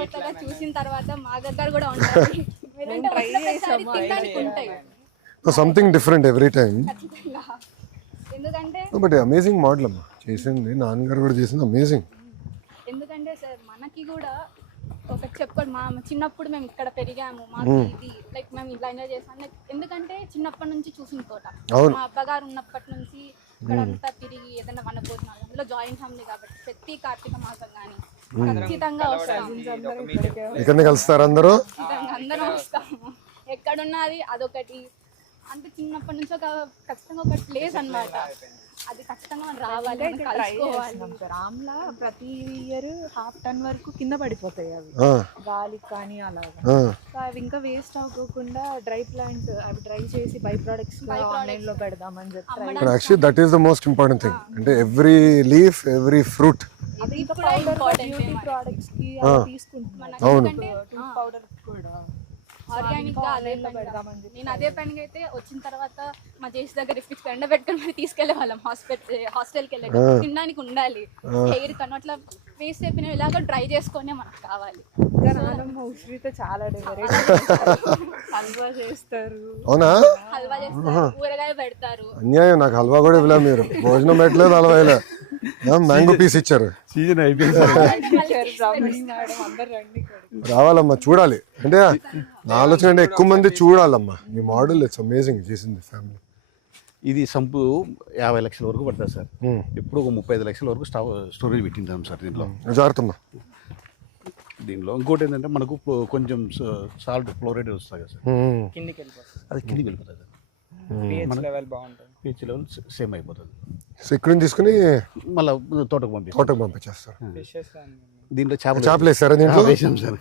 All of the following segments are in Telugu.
కొత్తగా చూసిన తర్వాత మా దగ్గర కూడా ఉంటాయి. మీరంటే వచ్చిన ప్రతిసారి తినడానికి ఉంటాయి సంథింగ్ డిఫరెంట్ ఎవ్రీ టైం. ఖచ్చితంగా. ఎందుకంటే బట్ అమేజింగ్ మోడల్ అమ్మా చేసింది, నాన్నగారు కూడా చేసింది అమేజింగ్. ఎందుకంటే సార్ మనకి కూడా ఒకటి చెప్పుకోండి, మా చిన్నప్పుడు మేము ఇక్కడ పెరిగాము, మాకు ఇది లైక్ మేము ఇలా ఎంజాయ్ చేస్తాం. ఎందుకంటే చిన్నప్పటి నుంచి చూసిన తోట, మా అబ్బగారు ఉన్నప్పటి నుంచి ఇక్కడ అంతా తిరిగి ఏదైనా వనభోజనాలు, అందులో జాయింట్ ఫ్యామిలీ కాబట్టి ప్రతి కార్తీక మాసం కానీ ఖచ్చితంగా వస్తాము. ఇక్కడనే కలుస్తారు అందరూ, అందరం వస్తాము. ఎక్కడున్నది అదొకటి అంటే చిన్నప్పటి నుంచి ఒక ఖచ్చితంగా ఒక ప్లేస్ అన్నమాట. అది ఖచ్చితంగా మనం రావాలి, కలుసుకోవాలి. రామ్లా ప్రతి ఇయర్ 1/2 టన్ వరకు కింద పడిపోతాయి అవి గాలికి కానీ అలాగా. అవి ఇంకా వేస్ట్ అవ్వకుండా డ్రై ప్లాంట్ అవి డ్రై చేసి బై ప్రొడక్ట్స్ ఆన్లైన్ లో పెడదామని చెప్పి. Actually that is the most important thing. అంటే every leaf every fruit beauty products కి తీసుకుంటున్నాం. అవును, పౌడర్ కూడా ఆర్గానిక్ గా అదే నేను అదే పనిగా అయితే వచ్చిన తర్వాత మా జేసి దగ్గర ఫ్రిడ్జ్ ఎండ పెట్టుకొని మరి తీసుకెళ్లే వాళ్ళం. హాస్టల్కి వెళ్ళేటప్పుడు తినడానికి ఉండాలి, హెయిర్ కన్నా అట్లా వేస్ట్ అయిపోయినా ఇలాగ డ్రై చేసుకునే మనకు కావాలి. ఉసిరితో చాలా హల్వా చేస్తారు. అవునా? హల్వా చేస్తారు, ఊరగాయ పెడతారు. అన్యాయం, నాకు హల్వా కూడా ఇవ్వలే మీరు. భోజనం పెట్టలేదు, హల్వా ఇలా మ్యాంగో పీస్ ఇచ్చారు. సీజన్ అయిపోయింది. రావాలమ్మా, చూడాలి. అంటే నా ఆలోచన అంటే ఎక్కువ మంది చూడాలమ్మా మీ మోడల్. ఇట్స్ అమేజింగ్ చేసింది ఫ్యామిలీ. ఇది సంపు 50 లక్షల వరకు పడుతుంది సార్. ఎప్పుడు ఒక 35 లక్షల వరకు స్టోరేజ్ పెట్టింటాం సార్ దీంట్లో. జాగ్రత్తమ్మా. దీనిలో ఇంకోటి ఏంటంటే మనకు కొంచెం సాల్ట్ ఫ్లోరైడ్ వస్తుంది కదా సార్, కిందికి వెళ్ళిపోతుంది. అది కిందికి వెళ్ళిపోతుంది సార్. pH లెవెల్ బాగుంటుంది, pH లెవెల్ సేమ్ అయిపోతుంది. సో ఇక్కడ నుంచి తీసుకుని మళ్ళీ తోటకు పంపించేస్తారు. ఫిషెస్ దీంట్లో చేపలు వేస్తారా దీంట్లో? వేసాం సార్.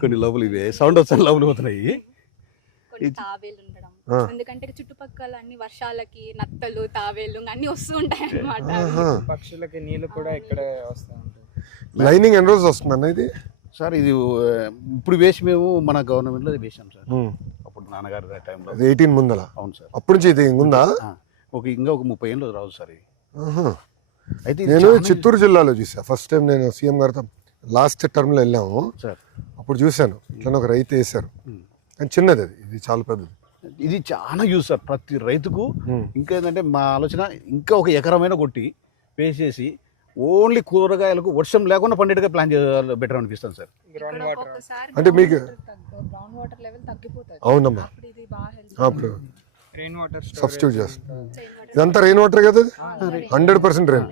కొన్ని లోపల ఇవే సౌండ్ వస్తాయి, లోపల పోతున్నాయి. కొన్ని తాబేలు ఉండడం, ఎందుకంటే చుట్టుపక్కల అన్ని వర్షాలకి నత్తలు తాబేలు అన్ని వస్తూ ఉంటాయి అన్నమాట. పక్షులకి నీళ్లు కూడా ఇక్కడ వస్తూ ఉంటాయి. లైనింగ్ ఎన్ని రోజులు వస్తుంది అన్న ఇది? సార్ ఇది ఇప్పుడు వేసి మేము మన గవర్నమెంట్లో వేసాం సార్. అప్పుడు నాన్నగారు టైంలో 18 ముందల. అవును సార్. అప్పుడు నుంచి ఇది ఉందా? ఇంకా ఒక 30 ఏళ్ళు రావు సార్. అయితే నేను చిత్తూరు జిల్లాలో చూసా ఫస్ట్ టైం. నేను సీఎం గారితో లాస్ట్ టర్మ్లో వెళ్ళాము సార్. అప్పుడు చూశాను ఇట్లా ఒక రైతు వేశారు, కానీ చిన్నది అది, ఇది చాలా పెద్దది. ఇది చాలా యూజ్ సార్ ప్రతి రైతుకు. ఇంకా ఏంటంటే మా ఆలోచన ఇంకా ఒక ఎకరమైన కొట్టి వేసేసి ఓన్లీ కూరగాయలకు వర్షం లేకుండా పండేట్టుగా ప్లాన్ చేయాలి, బెటర్ అనిపిస్తుంది సార్. అంటే మీకు గ్రౌండ్ వాటర్ లెవెల్ తగ్గిపోతుంది. అవునమ్మా, ఇది బాగా హెల్ప్. అప్పుడు రెయిన్ వాటర్ సబ్స్టిట్యూట్ చేస్తాం. ఇదంతా రెయిన్ వాటర్ కదా, 100% రెయిన్.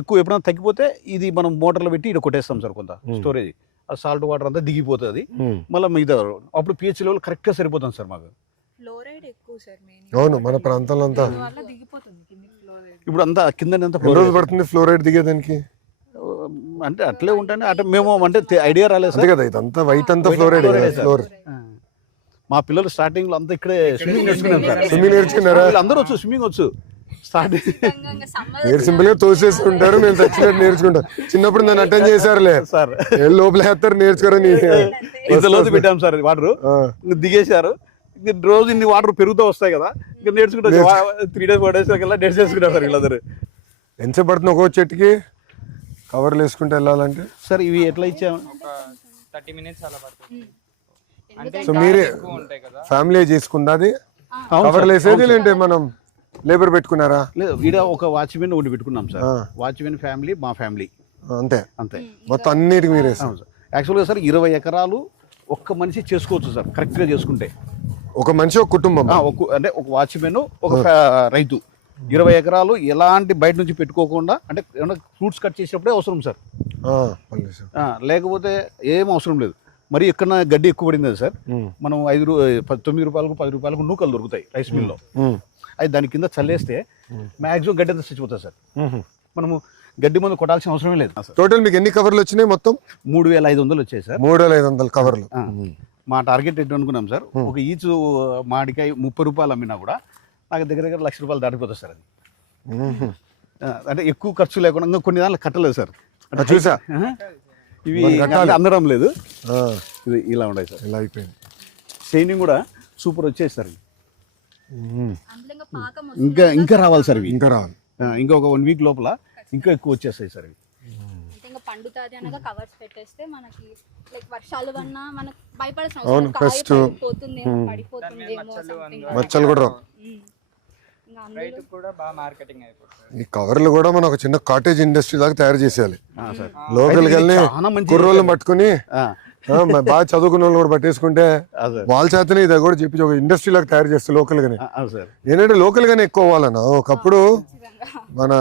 ఎక్కువ ఎప్పుడైనా తగ్గిపోతే ఇది మనం మోటార్లో పెట్టి ఇక్కడ కొట్టేస్తాం సార్. కొంత స్టోరేజ్ ఆ సాల్ట్ వాటర్ అంతా దిగిపోతుంది. మళ్ళీ మిగతా అప్పుడు pH లెవెల్ కరెక్ట్గా సరిపోతుంది సార్ మాకు. ఫ్లోరైడ్ ఎక్కువ సార్ మెయిన్. అవును, మన ప్రాంతంలో అంతా దిగిపోతుంది కిందికి ఫ్లోరైడ్. ఇప్పుడు అంతా కింద రోజు పడుతుంది ఫ్లోరైడ్ దిగేదానికి. అంటే అట్లే ఉంటాయి. అంటే మేము అంటే ఐడియా రాలేదు సార్ కదా, ఇదంతా వైట్ అంతా ఫ్లోరైడ్. ఫ్లోర్ మా పిల్లలు స్టార్టింగ్ లో అంతా ఇక్కడే స్విమ్మింగ్ నేర్చుకున్నారు సార్. స్విమ్మింగ్ నేర్చుకున్నారా? అందరూ వచ్చు, స్విమ్మింగ్ వచ్చు. స్టార్టింగ్ మీరు సింపుల్ గా తోసేసి ఉంటారు, మేము చచ్చినట్టు నేర్చుకుంటాం. చిన్నప్పుడు నన్ను అటెండ్ చేశారులే సార్, లోపల వేస్తారు నేర్చుకోరని. ఇంత లోతు పెట్టాం సార్ వాటర్, దిగేశారు. రోజు ఇన్ని వాటర్ పెరుగుతూ వస్తాయి కదా, ఇంకా నేర్చుకుంటారు. 3 days 4 days కల్లా నేర్చేసుకుంటారు సార్ వీళ్ళందరూ. ఎంత పడుతుంది ఒక్కో చెట్టుకి కవర్లు వేసుకుంటూ వెళ్ళాలంటే? సార్ ఇవి ఎట్లా ఇచ్చాము? 30 minutes అలా పడుతుంది. సో మీరే ఫ్యామిలీ చేసుకుందా అది కవర్లు వేసేది, లేదంటే మనం లేబర్ పెట్టుకున్నారా? లేదు, ఈడ ఒక వాచ్మెన్ ఒకటి పెట్టుకున్నాం సార్. వాచ్మెన్ ఫ్యామిలీ, మా ఫ్యామిలీ అంతే. అంతే మొత్తం అన్నిటికి మీరే సార్. యాక్చువల్గా సార్ 20 ఎకరాలు ఒక్క మనిషి చేసుకోవచ్చు సార్ కరెక్ట్గా చేసుకుంటే. ఒక మనిషి ఒక కుటుంబం, అంటే ఒక వాచ్మెన్ ఒక రైతు 20 ఎకరాలు ఎలాంటి బయట నుంచి పెట్టుకోకుండా, అంటే ఏమన్నా ఫ్రూట్స్ కట్ చేసేటప్పుడే అవసరం సార్, లేకపోతే ఏం అవసరం లేదు. మరి ఎక్కడన్నా గడ్డి ఎక్కువ పడింది సార్, మనం 9 రూపాయలకు 10 రూపాయలకు నూకలు దొరుకుతాయి రైస్ మిల్లో. అది దాని కింద చల్లేస్తే మాక్సిమం గడ్డి అంతా చచ్చిపోతుంది సార్. మనము గడ్డి మందు కొట్టాల్సిన అవసరమే లేదు. టోటల్ మీకు ఎన్ని కవర్లు వచ్చినాయి? మొత్తం 3500 వచ్చాయి సార్. 3500 కవర్లు. మా టార్గెట్ ఎటు అనుకున్నాం సార్, ఒక ఈచ్ మామిడికాయ 30 రూపాయలు అమ్మినా కూడా నాకు దగ్గర దగ్గర 1,00,000 రూపాయలు దాటిపోతుంది సార్. అది అంటే ఎక్కువ ఖర్చు లేకుండా. ఇంకా కొన్ని దాంట్లో కట్టలేదు సార్, చూసా ఇవి అందడం లేదు. ఇది ఇలా ఉన్నాయి సార్. ఇలా అయిపోయింది. షైనింగ్ కూడా సూపర్ వచ్చేది సార్. ఇంకా రావాలి సార్ ఇవి, ఇంకా రావాలి. ఇంకా ఒక 1 వీక్ లోపల ఇంకా ఎక్కువ వచ్చేస్తాయి సార్ ఇవి. పండుతుంది అనగా కవర్స్ పెట్టేస్తే మనకి లైక్ వర్షాలు వన్నా మనకు భయపడాల్సిన అవును, అవసరం లేదు. pest. కాయ పడిపోతుందేమో పడిపోతుందేమో something. మచ్చలు కూడా రావు. ఇంకా అందులో రైతు కూడా బాగా మార్కెటింగ్ అయిపోతుంది. ఈ కవర్లు కూడా మనం ఒక చిన్న కాటేజ్ ఇండస్ట్రీ లాగా తయారు చేసేయాలి. సార్ లోకల్కి వెళ్ళి చాలా మంచి కుర్రోళ్ళని పట్టుకుని ఆ, బాగా చదువుకున్న వాళ్ళు కూడా పట్టేసుకుంటే ఆ సార్ వాళ్ళ చేతనే ఇది కూడా చెప్పి ఒక ఇండస్ట్రీ లాగా తయారు చేస్తే లోకల్ గానే. సార్ ఏంటంటే లోకల్ గానే ఎక్కువ అవ్వాలన్న. ఒకప్పుడు మన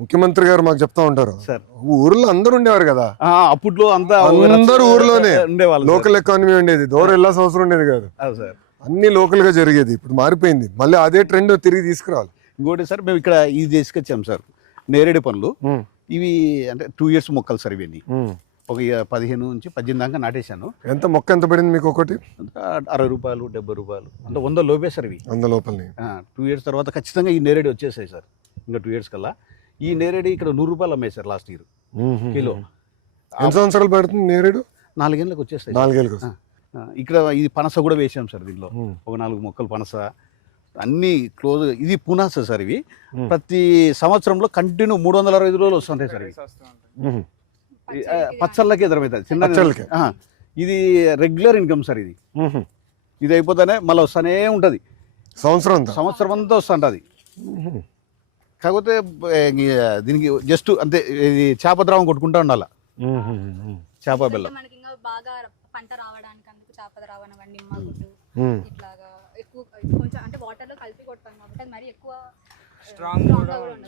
ముఖ్యమంత్రి గారు మాకు చెప్తా ఉంటారు, సార్ ఊర్లో అందరూ ఉండేవారు కదా, అప్పట్లో అంతా అందరూ ఊర్లోనే ఉండేవాళ్ళు లోకల్ ఎకానమీ ఉండేది, దూరం వెళ్ళాల్సిన అవసరం ఉండేది కాదు, సార్. అన్ని లోకల్ గా జరిగేది. ఇప్పుడు మారిపోయింది, మళ్ళీ అదే ట్రెండ్ తిరిగి తీసుకురావాలి. ఇంకోటి సార్ మేము ఇక్కడ ఇది తీసుకొచ్చాం సార్, నేరేడు పనులు. ఇవి అంటే 2 years మొక్కలు సార్. ఇవన్నీ ఒక 15 నుంచి 18 దాకా నాటేశాను. ఎంత మొక్క ఎంత పడింది మీకు? ఒకటి 60 రూపాయలు 70 రూపాయలు అంటే 100 లోపే సార్ ఇవి. 100 లోపలని. 2 years తర్వాత ఖచ్చితంగా ఈ నేరేడు వచ్చేసాయి సార్. ఇంకా 2 years కల్లా ఈ నేరేడు ఇక్కడ 100 రూపాయలు అమ్మాయి సార్ లాస్ట్ ఇయర్ కిలో. ఎన్ని సంవత్సరాలు పడుతుంది నేరేడు? 4 ఏళ్ళకి వచ్చేస్తాయి. 4 ఏళ్ళకి. ఇక్కడ ఇది పనస కూడా వేసాం సార్. దీనిలో ఒక 4 మొక్కలు పనస అన్ని క్లోజ్. ఇది పునాస సార్. ఇవి ప్రతి సంవత్సరంలో కంటిన్యూ 365 రోజులు వస్తుంటాయి సార్. ఇవి వస్తూ ఉంటుంది. పచ్చళ్ళకి ఎదురవుతుంది పచ్చళ్ళకి. చిన్న. ఇది రెగ్యులర్ ఇన్కమ్ సార్. ఇది అయిపోతానే మళ్ళీ వస్తానే ఉంటుంది. సంవత్సరం అంతా వస్తుంటుంది. కాకపోతే దీనికి జస్ట్ అంతే ఇది చేపద్రావం కొట్టుకుంటా ఉండాలి. చేప బెల్లం మనకి ఇంకా బాగా పంట రావడానికి అందుకు చేపద్రావణ నిమ్మగుడ్డు ఇట్లాగా ఎక్కువ కొంచెం అంటే వాటర్ లో కలిపి కొడతాం కాబట్టి అది మరి ఎక్కువ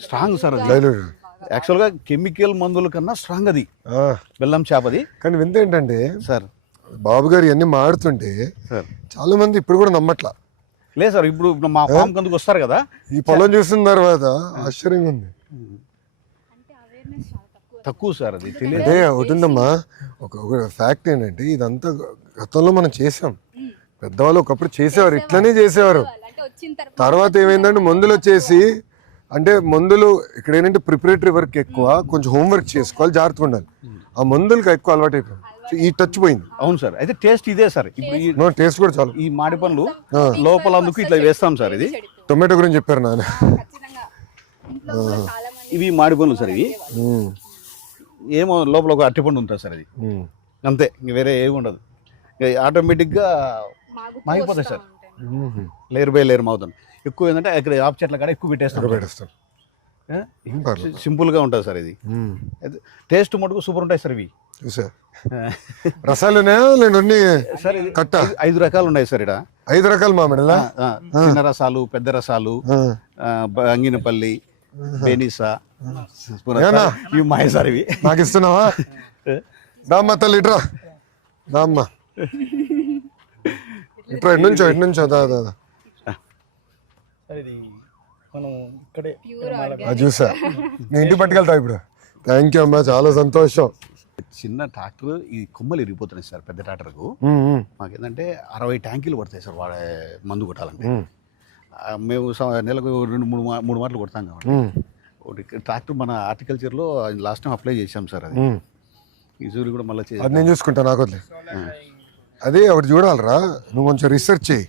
స్ట్రాంగ్ సార్. అది యాక్చువల్గా కెమికల్ మందుల కన్నా స్ట్రాంగ్ అది బెల్లం చేపది. కానీ వింత ఏంటంటే సార్, బాబు గారు ఇవన్నీ మాడుతుంటే సార్ చాలా మంది ఇప్పుడు కూడా నమ్మట్లా. లేదు సార్, ఇప్పుడు మా ఫామ్ కందుకు వస్తారు కదా, ఈ పొలం చూసిన తర్వాత ఆశ్చర్యంగా ఉంది. అంటే అవేర్నెస్ చాలా తక్కువ సార్. అది తెలియదు. అదే ఒకటి ఉందమ్మా, ఒక ఫ్యాక్ట్ ఏంటంటే ఇదంతా గతంలో మనం చేసాం. పెద్దవాళ్ళు ఒకప్పుడు చేసేవారు, ఇట్లనే చేసేవారు. అంటే వచ్చిన తర్వాత ఏమైందంటే మందులు వచ్చేసి, అంటే మందులు ఇక్కడ ఏంటంటే ప్రిపరేటరీ వర్క్ ఎక్కువ, కొంచెం హోంవర్క్ చేసుకోవాలి, జాగ్రత్తగా ఉండాలి. ఆ మందులకి ఎక్కువ అలవాటు అయిపోయింది. ఈ టచ్ పోయింది. అవును సార్. అయితే టేస్ట్ ఇదే సార్. ఇప్పుడు టేస్ట్ కూడా చాలు. ఈ మాడి పండ్లు లోపల అందుకు ఇట్లా వేస్తాం సార్. ఇది టొమాటో గురించి చెప్పారు నాన్న. ఖచ్చితంగా ఇంట్లో కూడా చాలా మంది ఇవి మాడి పండ్లు సార్. ఇవి ఏమో లోపల ఒక అరటిపండు ఉంటుంది సార్. అది అంతే, ఇంక వేరే ఏమి ఉండదు. ఆటోమేటిక్గా మాగిపోతాయి సార్. లేయర్ బై లేయర్ మాగుతాను. ఎక్కువ ఏంటంటే ఇక్కడ ఆపు చెట్ల కాడ ఎక్కువ పెట్టేస్తాను. సింపుల్గా ఉంటుంది సార్. ఇది టేస్ట్ మటుకు సూపర్ ఉంటాయి సార్. ఇవి చూసా రసాలు సార్. కట్ట 5 రకాలు ఉన్నాయి సార్. ఇక్కడ 5 రకాలు మామిడిలా. చిన్న రసాలు, పెద్ద రసాలు, అంగినపల్లి, బెనిసా, ఇవి మాయ సార్. ఇవి నాకు ఇస్తున్నావా? దామ్మా తల్లి ఇట్రా, దామ్మా ఇట్రా. ఎటు నుంచో దాదా అది చూసా. నేను ఇంటికి పట్టుకెళ్తా ఇప్పుడు. థ్యాంక్ యూ అమ్మా, చాలా సంతోషం. చిన్న ట్రాక్టర్ ఈ కొమ్మలు ఇరిగిపోతున్నాయి సార్. పెద్ద ట్రాక్టర్కు మాకేంటంటే 60 ట్యాంకీలు పడతాయి సార్ వాడే మందు కొట్టాలంటే. మేము నెలకు 2-3 మాటలు కొడతాం కాబట్టి ఒకటి ట్రాక్టర్ మన హార్టికల్చర్లో లాస్ట్ టైం అప్లై చేసాం సార్. అది ఈ సూర్యుడు కూడా మళ్ళీ అది నేను చూసుకుంటా. నాకు వదిలే అదే ఒకటి చూడాలరా, నువ్వు కొంచెం రీసెర్చ్ చేయి.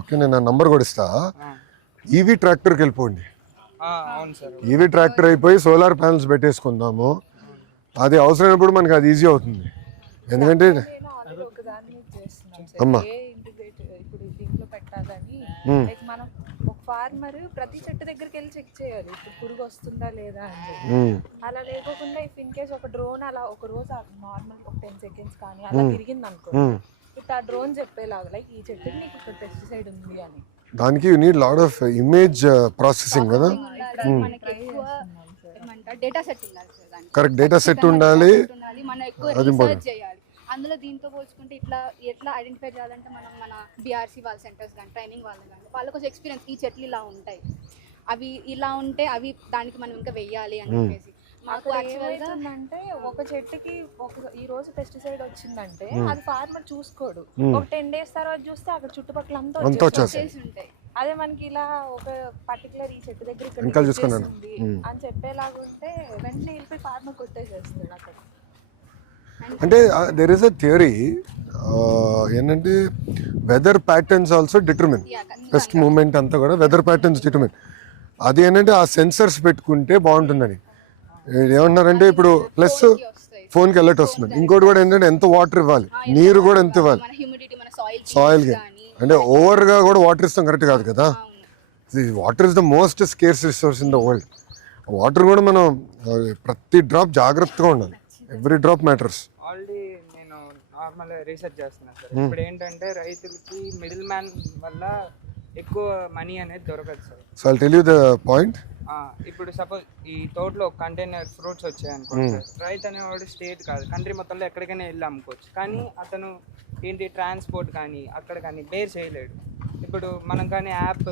ఓకే, నేను నా నంబర్ కూడా ఇస్తా. ఈవీ ట్రాక్టర్కి వెళ్ళిపోండి. ఈవీ ట్రాక్టర్ అయిపోయి సోలార్ ప్యానల్స్ పెట్టేసుకుందాము. అది అవసరమైనప్పుడు మనకి అది ఈజీ అవుతుంది. ఎందుకంటే అమ్మా ఇప్పుడు దీంట్లో పెట్టాలని లైక్ మనం ఒక ఫార్మర్ ప్రతి చెట్టు దగ్గరికి వెళ్ళి చెక్ చేయాలి ఇప్పుడు పురుగు వస్తుందా లేదా అని. అలా లేకోకుండా ఇఫ్ ఇన్ కేస్ ఒక డ్రోన్ అలా ఒక రోజు నార్మల్ ఒక 10 seconds కానీ అలా తిరిగింది అనుకో, ఇప్పుడు ఆ డ్రోన్ చెప్పేలాగా లైక్ ఈ చెట్టుకి నీకు ఇక్కడ పెస్టిసైడ్ ఉంది అని. దానికి you need lot of image processing కదా. మనకి ఎక్కువ డేటా సెట్ ఉండాలి సార్. కరెక్ట్ డేటా సెట్ ఉండాలి. మనం ఎక్కువ రీసెర్చ్ చేయాలి. అందులో దీంతో పోల్చుకుంటే ఎట్లా ఐడెంటిఫై చేయాలంటే మనం మన బీఆర్సీ వాళ్ళ సెంటర్స్ కానీ ట్రైనింగ్ వాళ్ళు కానీ వాళ్ళకి కొంచెం ఎక్స్పీరియన్స్, ఈ చెట్లు ఇలా ఉంటాయి, అవి ఇలా ఉంటే అవి దానికి మనం ఇంకా వెయ్యాలి అని చెప్పేసి. మాకు అంటే ఒక చెట్టుకి ఈ రోజు పెస్టిసైడ్ వచ్చిందంటే అది ఫార్మర్ చూసుకోడు. ఒక 10 days తర్వాత చూస్తే అక్కడ చుట్టుపక్కల అంతా వచ్చేసి ఉంటాయి. అదే మనకి ఇలా ఒక పర్టికులర్ ఈ చెట్టు దగ్గర అని చెప్పేలాగా ఉంటే వెంటనే వెళ్ళిపోయి ఫార్మర్ కొట్టేసేస్తాడు అక్కడ. అంటే దెర్ ఇస్ అ థియరీ ఏంటంటే weather patterns also determine pest movement అంతా కూడా వెదర్ ప్యాటర్న్స్ డిటర్మిన్. అది ఏంటంటే ఆ సెన్సర్స్ పెట్టుకుంటే బాగుంటుందని ఏమంటున్నారంటే ఇప్పుడు ప్లస్ ఫోన్కి అలర్ట్ వస్తుంది. ఇంకోటి కూడా ఏంటంటే ఎంత వాటర్ ఇవ్వాలి, నీరు కూడా ఎంత ఇవ్వాలి మన హ్యూమిడిటీ, మన సాయిల్ సాయిల్కి. అంటే ఓవర్గా కూడా వాటర్ ఇస్తాం కరెక్ట్ కాదు కదా. Water is the most scares resource in the world. Water కూడా మనం ప్రతి డ్రాప్ జాగ్రత్తగా ఉండాలి. Every drop matters. ఆల్రెడీ నేను నార్మల్ రీసెర్చ్ చేస్తున్నాను సార్. ఇప్పుడు ఏంటంటే రైతులకి మిడిల్ మ్యాన్ వల్ల ఎక్కువ మనీ అనేది దొరకదు sir. So I'll tell you the point. ఇప్పుడు సపోజ్ ఈ తోటలో కంటైనర్ ఫ్రూట్స్ వచ్చాయి అనుకోండి సార్, రైతు అనేవాడు స్టేట్ కాదు కంట్రీ మొత్తంలో ఎక్కడికైనా వెళ్ళి అమ్ముకోవచ్చు. కానీ అతను ఏంటి ట్రాన్స్పోర్ట్ కానీ అక్కడ కానీ బేర్ చేయలేడు. ఇప్పుడు మనం కానీ యాప్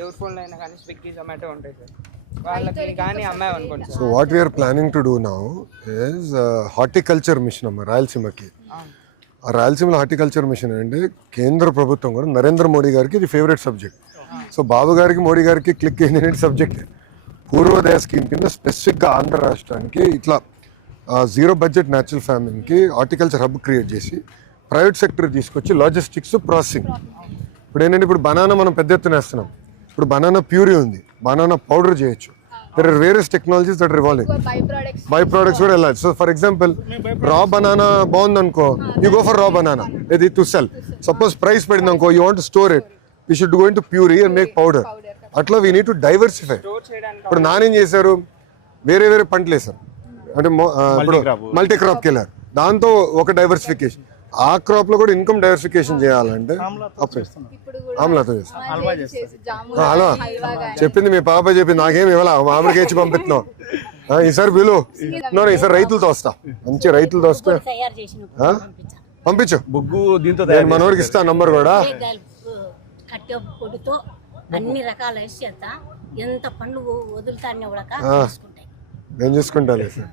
ఎవరి ఫోన్లో అయినా కానీ స్విగ్గీ జొమాటో ఉంటాయి సార్, వాళ్ళకి కానీ అమ్మాయనుకోండి sir. So what we're planning to do now is horticulture mission అమ్మ రాయలసీమకి. ఆ రాయలసీమలో హార్టికల్చర్ మిషన్ అంటే కేంద్ర ప్రభుత్వం కూడా నరేంద్ర మోడీ గారికి ఇది ఫేవరెట్ సబ్జెక్ట్. సో బాబు గారికి మోడీ గారికి క్లిక్ అయిన సబ్జెక్ట్. పూర్వోదయ స్కీమ్ కింద స్పెసిఫిక్గా ఆంధ్ర రాష్ట్రానికి ఇట్లా జీరో బడ్జెట్ న్యాచురల్ ఫార్మింగ్కి హార్టికల్చర్ హబ్ క్రియేట్ చేసి ప్రైవేట్ సెక్టర్ తీసుకొచ్చి లాజిస్టిక్స్ ప్రాసెసింగ్. ఇప్పుడు ఏంటంటే ఇప్పుడు బనానా మనం పెద్ద ఎత్తున వేస్తున్నాం. ఇప్పుడు బనానా ప్యూరీ ఉంది, బనానా పౌడర్ చేయొచ్చు. There are various technologies that are evolving. Byproducts కూడా వెళ్ళాలి. So for example raw banana బాగుంది అనుకో, you go for raw banana, ఇది టు సెల్. సపోజ్ ప్రైస్ పడింది అనుకో, you want store it, we should go into puree and make powder. అట్లా వీ నీడ్ టు డైవర్సిఫై. ఇప్పుడు నానేం చేశారు, వేరే వేరే పంటలు వేశారు. అంటే ఇప్పుడు మల్టీ క్రాప్కి వెళ్ళారు. దాంతో ఒక డైవర్సిఫికేషన్. ఆ క్రాప్ లో కూడా ఇన్కమ్ డైవర్సిఫికేషన్ చేయాలంటే ఆమ్లాతో చేస్తాం. హలో చెప్పింది మీ పాప చెప్పింది, నాకేం ఇవ్వాలా, మామిడికి ఇచ్చి పంపిస్తున్నాం. ఈసారి బిలు ఈసారి రైతులతో వస్తా, మంచి రైతులతో వస్తే పంపించు. బొగ్గు దీంతో మనోడికి ఇస్తా నంబర్ కూడా. కట్టె పొడితో అన్ని రకాల వేసేత ఎంత పండ్లు వదులుతానే కూడా తీసుకుంటాయి. నేను చూసుకుంటాను సార్.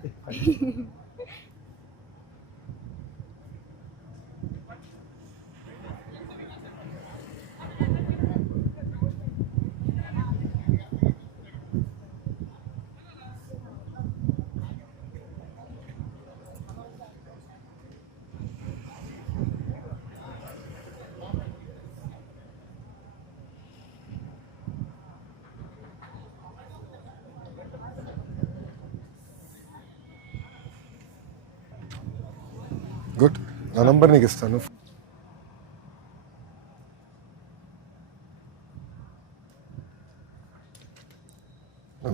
గుడ్, నా నంబర్ నీకు ఇస్తాను.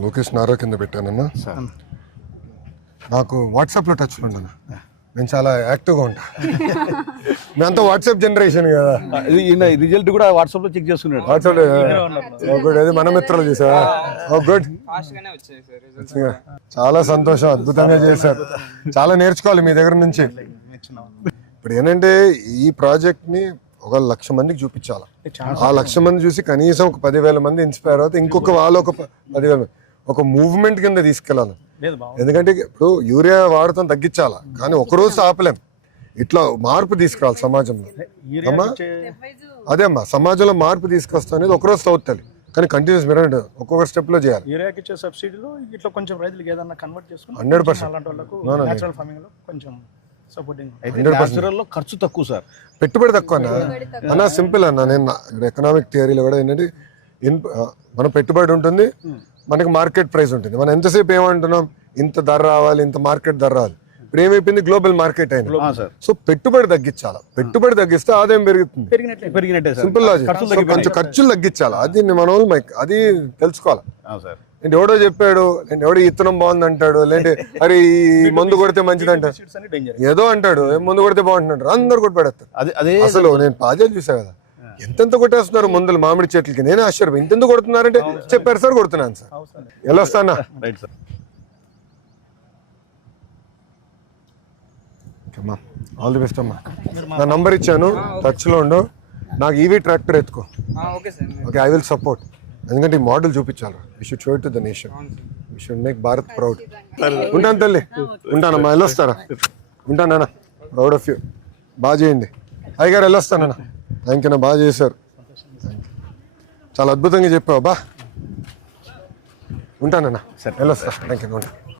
లొకేషన్ ఆరో కింద పెట్టానన్నా. నాకు వాట్సాప్లో టచ్లో ఉన్నాను. నేను చాలా యాక్టివ్గా ఉంటా. మేమంతా వాట్సాప్ జనరేషన్ కదా. రిజల్ట్ కూడా వాట్సాప్ లో చెక్ చేసుకున్నాడు. వాట్సాప్ గుడ్, అది మన మిత్రులు చేసావా? గుడ్, చాలా సంతోషం, అద్భుతంగా చేశారు. చాలా నేర్చుకోవాలి మీ దగ్గర నుంచి. ఇప్పుడు ఏంటంటే ఈ ప్రాజెక్ట్ ని 1,00,000 మందికి చూపించాలి. ఆ 1,00,000 మంది చూసి కనీసం ఒక 10,000 మంది ఇన్స్పైర్ అవుతాయి. ఇంకొక వాళ్ళు ఒక 10,000 మంది ఒక మూవ్మెంట్ కింద తీసుకెళ్ళాలి. ఎందుకంటే ఇప్పుడు యూరియా వాడటం తగ్గించాలా, కానీ ఒకరోజు ఆపలేం. ఇట్లా మార్పు తీసుకురావాలి సమాజంలో. అమ్మా అదే అమ్మా, సమాజంలో మార్పు తీసుకొస్తా అనేది ఒకరోజు అవుతుంది, కానీ కంటిన్యూస్ మీరు ఒక్కొక్క స్టెప్ లో చేయాలి. యూరియాకి ఇచ్చే సబ్సిడీలో ఇట్లా కొంచెం రైతులకు ఏదన్నా కన్వర్ట్ చేసుకుని 100% అలాంటి వాళ్ళకు నేచురల్ ఫార్మింగ్ లో కొంచెం సపోర్టింగ్. న్యాచురల్ ఖర్చు తక్కువ సార్, పెట్టుబడి తక్కువ అన్న. సింపుల్ అన్న, నేను ఎకనామిక్ థియరీలో కూడా ఏంటంటే మన పెట్టుబడి ఉంటుంది, మనకి మార్కెట్ ప్రైస్ ఉంటుంది. మనం ఎంతసేపు ఏమంటున్నాం, ఇంత ధర రావాలి, ఇంత మార్కెట్ ధర రావాలి. ఇప్పుడు ఏమైపోయింది, గ్లోబల్ మార్కెట్ అయింది. సో పెట్టుబడి తగ్గించాలి. పెట్టుబడి తగ్గిస్తే ఆదాయం పెరుగుతుంది. Simple logic. కొంచెం ఖర్చులు తగ్గించాలి. అది మన వాళ్ళు అది తెలుసుకోవాలి. నేను ఎవడో చెప్పాడు, నేను ఎవడో ఇత్తనం బాగుంది అంటాడు, లేదంటే అరే ఈ మందు కొడితే మంచిది అంటాడు, ఏదో అంటాడు, మందు కొడితే బాగుంటున్నాడు, అందరు కొట్టి పెడతారు. అసలు నేను ప్రాజెక్ట్ చూసా కదా, ఎంతెంత కొట్టేస్తున్నారు మందులు మామిడి చెట్లకి. నేనే ఆశ్చర్యం, ఇంతెందుకు కొడుతున్నారంటే చెప్పారు సార్, కొడుతున్నాను సార్. ఎలా వస్తానా? ఆల్ ది బెస్ట్ అమ్మా. నా నంబర్ ఇచ్చాను, టచ్ లో ఉండు. నాకు ఈవీ ట్రాక్టర్ ఎత్తుకో. Okay, I will support. ఎందుకంటే ఈ మోడల్ చూపించాలి. We should show it to the nation. We should make Bharat proud. ఉంటాను తల్లి, ఉంటానమ్మా. వెళ్ళొస్తారా? ఉంటానా? Proud of you. బాగా చేయండి. అయ్యగారు వెళ్ళొస్తానన్నా. థ్యాంక్ యూ అన్న, బాగా చేశారు. చాలా అద్భుతంగా చెప్పావు బా. ఉంటానన్నా, వెళ్ళొస్తా. Thank you.